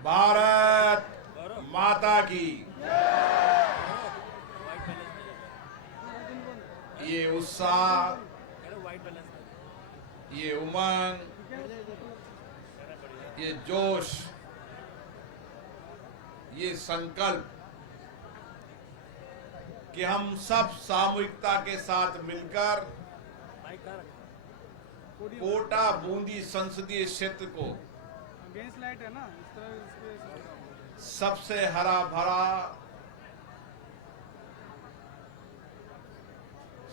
भारत माता की। ये उत्साह, ये उमंग, ये जोश, ये संकल्प कि हम सब सामूहिकता के साथ मिलकर कोटा बूंदी संसदीय क्षेत्र को लाइट है ना, इस तरह सबसे हरा भरा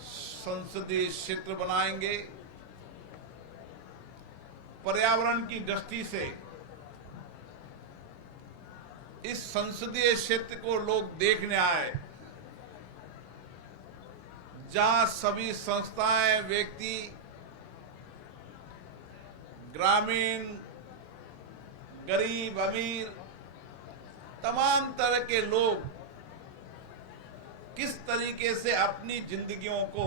संसदीय क्षेत्र बनाएंगे। पर्यावरण की दृष्टि से इस संसदीय क्षेत्र को लोग देखने आए, जहां सभी संस्थाएं, व्यक्ति, ग्रामीण, गरीब, अमीर, तमाम तरह के लोग किस तरीके से अपनी जिंदगियों को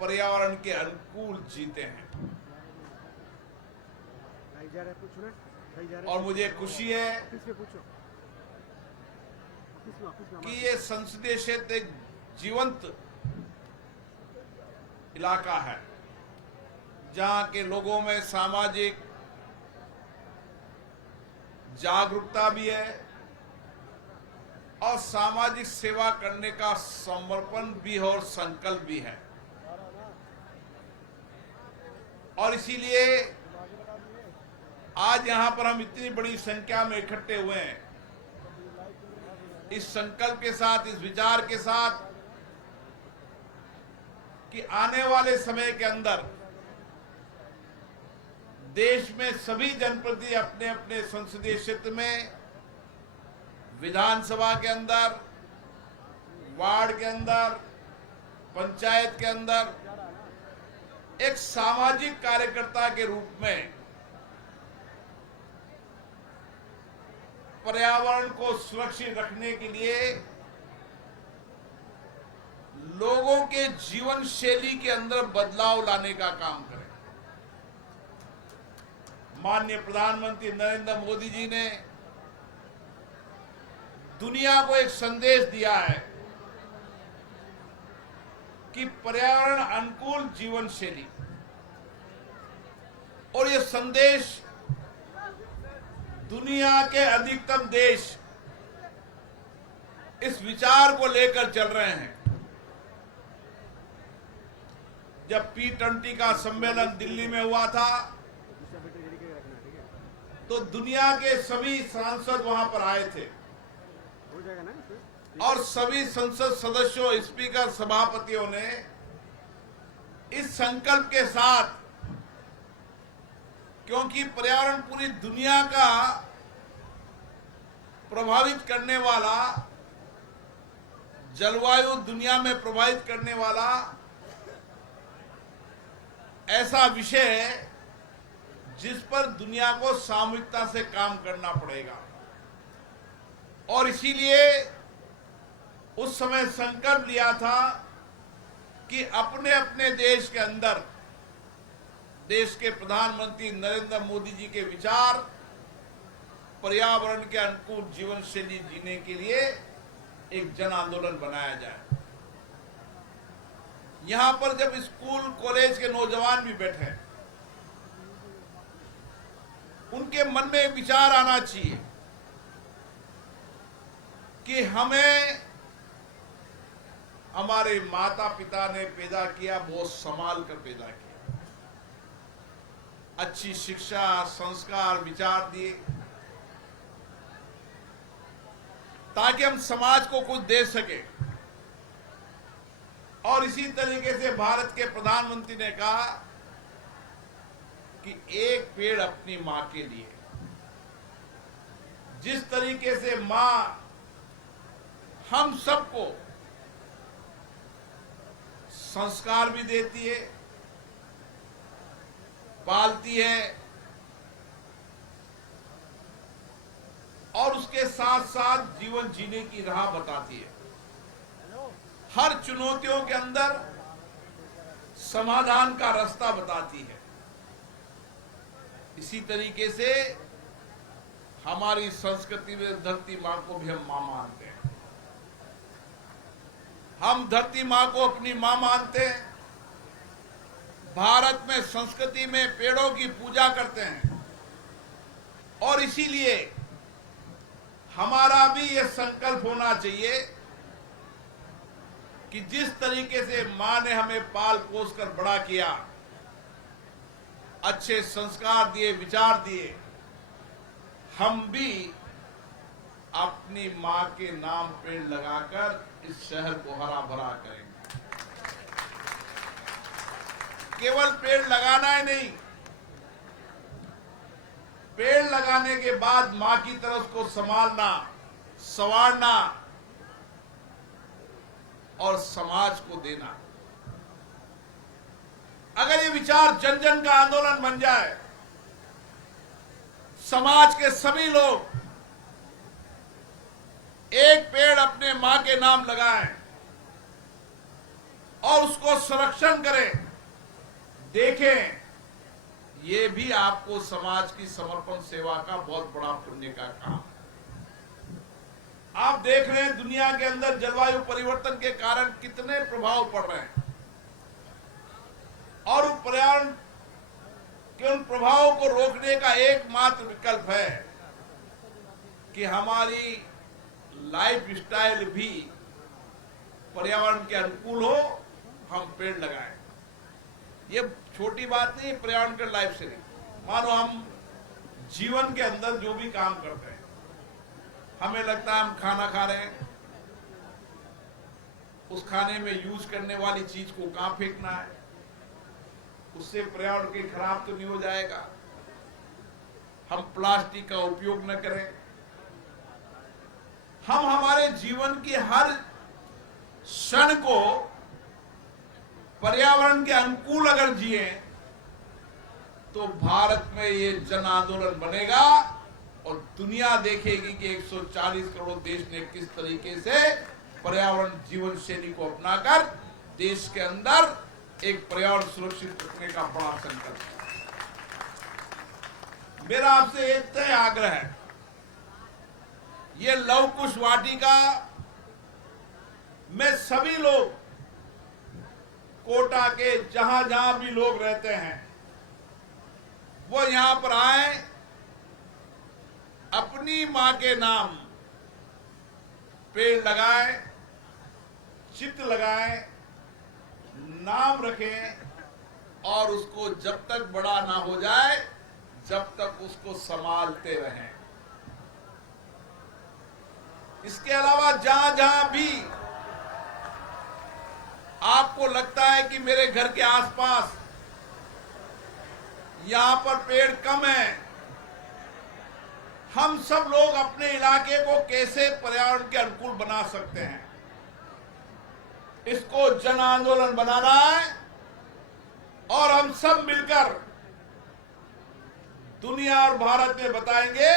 पर्यावरण के अनुकूल जीते हैं। और मुझे खुशी है कि ये संसदीय क्षेत्र एक जीवंत इलाका है, जहां के लोगों में सामाजिक जागरूकता भी है और सामाजिक सेवा करने का समर्पण भी है और संकल्प भी है। और इसीलिए आज यहां पर हम इतनी बड़ी संख्या में इकट्ठे हुए हैं, इस संकल्प के साथ, इस विचार के साथ कि आने वाले समय के अंदर देश में सभी जनप्रतिनिधि अपने अपने संसदीय क्षेत्र में, विधानसभा के अंदर, वार्ड के अंदर, पंचायत के अंदर एक सामाजिक कार्यकर्ता के रूप में पर्यावरण को सुरक्षित रखने के लिए लोगों के जीवन शैली के अंदर बदलाव लाने का काम करें। माननीय प्रधानमंत्री नरेंद्र मोदी जी ने दुनिया को एक संदेश दिया है कि पर्यावरण अनुकूल जीवन शैली, और यह संदेश दुनिया के अधिकतम देश इस विचार को लेकर चल रहे हैं। जब P20 का सम्मेलन दिल्ली में हुआ था तो दुनिया के सभी सांसद वहां पर आए थे और सभी संसद सदस्यों, स्पीकर, सभापतियों ने इस संकल्प के साथ, क्योंकि पर्यावरण पूरी दुनिया का प्रभावित करने वाला, जलवायु दुनिया में प्रभावित करने वाला ऐसा विषय है जिस पर दुनिया को सामूहिकता से काम करना पड़ेगा। और इसीलिए उस समय संकल्प लिया था कि अपने अपने देश के अंदर देश के प्रधानमंत्री नरेंद्र मोदी जी के विचार पर्यावरण के अनुकूल जीवन शैली जीने के लिए एक जन आंदोलन बनाया जाए। यहां पर जब स्कूल कॉलेज के नौजवान भी बैठे, उनके मन में एक विचार आना चाहिए कि हमें हमारे माता पिता ने पैदा किया, बहुत संभाल कर पैदा किया, अच्छी शिक्षा, संस्कार, विचार दिए ताकि हम समाज को कुछ दे सके। और इसी तरीके से भारत के प्रधानमंत्री ने कहा कि एक पेड़ अपनी मां के लिए। जिस तरीके से मां हम सबको संस्कार भी देती है, पालती है और उसके साथ साथ जीवन जीने की राह बताती है, हर चुनौतियों के अंदर समाधान का रास्ता बताती है। इसी तरीके से हमारी संस्कृति में धरती माँ को भी हम माँ मानते हैं। हम धरती माँ को अपनी माँ मानते हैं। भारत में संस्कृति में पेड़ों की पूजा करते हैं और इसीलिए हमारा भी यह संकल्प होना चाहिए कि जिस तरीके से माँ ने हमें पाल पोस कर बड़ा किया, अच्छे संस्कार दिए, विचार दिए, हम भी अपनी माँ के नाम पेड़ लगाकर इस शहर को हरा भरा करेंगे। केवल पेड़ लगाना ही नहीं, पेड़ लगाने के बाद माँ की तरफ को संभालना, संवारना और समाज को देना। अगर ये विचार जन जन का आंदोलन बन जाए, समाज के सभी लोग एक पेड़ अपने मां के नाम लगाएं और उसको संरक्षण करें, देखें, ये भी आपको समाज की समर्पण सेवा का बहुत बड़ा पुण्य का काम। आप देख रहे हैं दुनिया के अंदर जलवायु परिवर्तन के कारण कितने प्रभाव पड़ रहे हैं और पर्यावरण के उन प्रभावों को रोकने का एकमात्र विकल्प है कि हमारी लाइफ स्टाइल भी पर्यावरण के अनुकूल हो, हम पेड़ लगाएं। ये छोटी बात नहीं, पर्यावरण के लाइफ से नहीं। मानो हम जीवन के अंदर जो भी काम करते हैं, हमें लगता है हम खाना खा रहे हैं, उस खाने में यूज करने वाली चीज को कहां फेंकना है, उससे पर्यावरण के खराब तो नहीं हो जाएगा, हम प्लास्टिक का उपयोग न करें। हम हमारे जीवन की हर क्षण को पर्यावरण के अनुकूल अगर जिए तो भारत में ये जन आंदोलन बनेगा और दुनिया देखेगी कि 140 करोड़ देश ने किस तरीके से पर्यावरण जीवन शैली को अपनाकर देश के अंदर एक पर्यावरण सुरक्षित रखने का बड़ा संकल्प है। मेरा आपसे एक तय आग्रह है, ये लव कुश वाटिका में सभी लोग, कोटा के जहां जहां भी लोग रहते हैं, वो यहां पर आए, अपनी मां के नाम पेड़ लगाएं, चित्र लगाएं, नाम रखें और उसको जब तक बड़ा ना हो जाए जब तक उसको संभालते रहें। इसके अलावा जहां जहां भी आपको लगता है कि मेरे घर के आसपास यहां पर पेड़ कम है, हम सब लोग अपने इलाके को कैसे पर्यावरण के अनुकूल बना सकते हैं, इसको जन आंदोलन बनाना है और हम सब मिलकर दुनिया और भारत में बताएंगे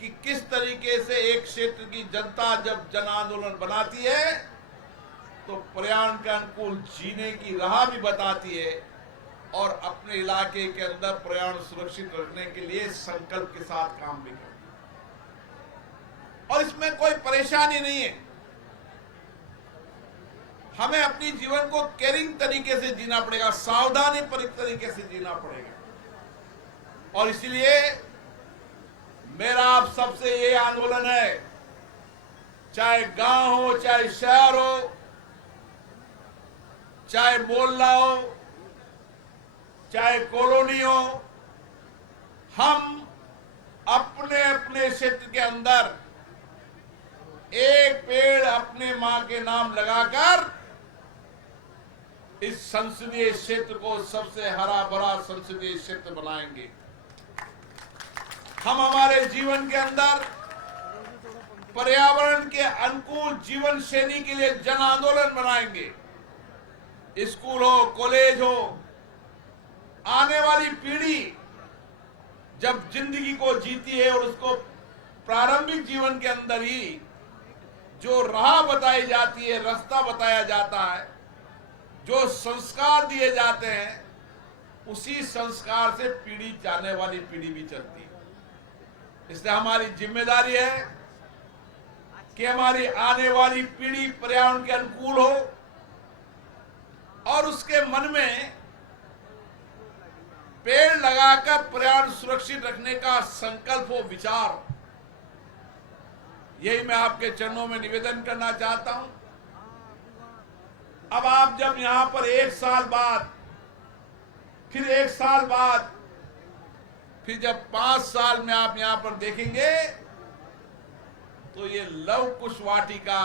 कि किस तरीके से एक क्षेत्र की जनता जब जन आंदोलन बनाती है तो पर्यावरण के अनुकूल जीने की राह भी बताती है और अपने इलाके के अंदर पर्यावरण सुरक्षित रखने के लिए संकल्प के साथ काम भी करती है। और इसमें कोई परेशानी नहीं है, हमें अपनी जीवन को केयरिंग तरीके से जीना पड़ेगा, सावधानी तरीके से जीना पड़ेगा। और इसलिए मेरा आप सबसे ये आंदोलन है, चाहे गांव हो, चाहे शहर हो, चाहे मोहल्ला हो, चाहे कॉलोनी हो, हम अपने अपने क्षेत्र के अंदर एक पेड़ अपने मां के नाम लगाकर इस संसदीय क्षेत्र को सबसे हरा भरा संसदीय क्षेत्र बनाएंगे। हम हमारे जीवन के अंदर पर्यावरण के अनुकूल जीवन शैली के लिए जन आंदोलन बनाएंगे। स्कूल हो, कॉलेज हो, आने वाली पीढ़ी जब जिंदगी को जीती है और उसको प्रारंभिक जीवन के अंदर ही जो राह बताई जाती है, रास्ता बताया जाता है, जो संस्कार दिए जाते हैं, उसी संस्कार से पीढ़ी, जाने वाली पीढ़ी भी चलती है। इसलिए हमारी जिम्मेदारी है कि हमारी आने वाली पीढ़ी पर्यावरण के अनुकूल हो और उसके मन में पेड़ लगाकर पर्यावरण सुरक्षित रखने का संकल्प हो, विचार। यही मैं आपके चरणों में निवेदन करना चाहता हूं। अब आप जब यहां पर 1 साल बाद, फिर 1 साल बाद, फिर जब 5 साल में आप यहां पर देखेंगे तो ये लव कुश वाटिका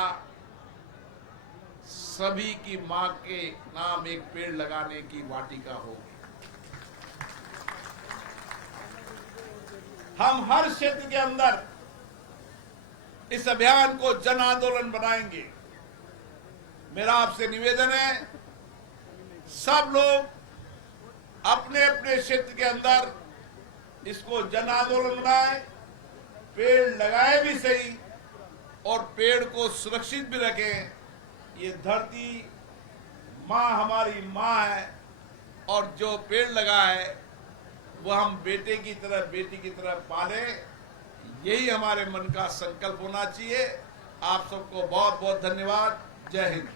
सभी की मां के नाम एक पेड़ लगाने की वाटिका होगी। हम हर क्षेत्र के अंदर इस अभियान को जन आंदोलन बनाएंगे। मेरा आपसे निवेदन है, सब लोग अपने अपने क्षेत्र के अंदर इसको जन आंदोलन बनाएं, पेड़ लगाए भी सही और पेड़ को सुरक्षित भी रखें। ये धरती माँ हमारी माँ है और जो पेड़ लगाए वो हम बेटे की तरह, बेटी की तरह पाले। यही हमारे मन का संकल्प होना चाहिए। आप सबको बहुत बहुत धन्यवाद। जय हिंद।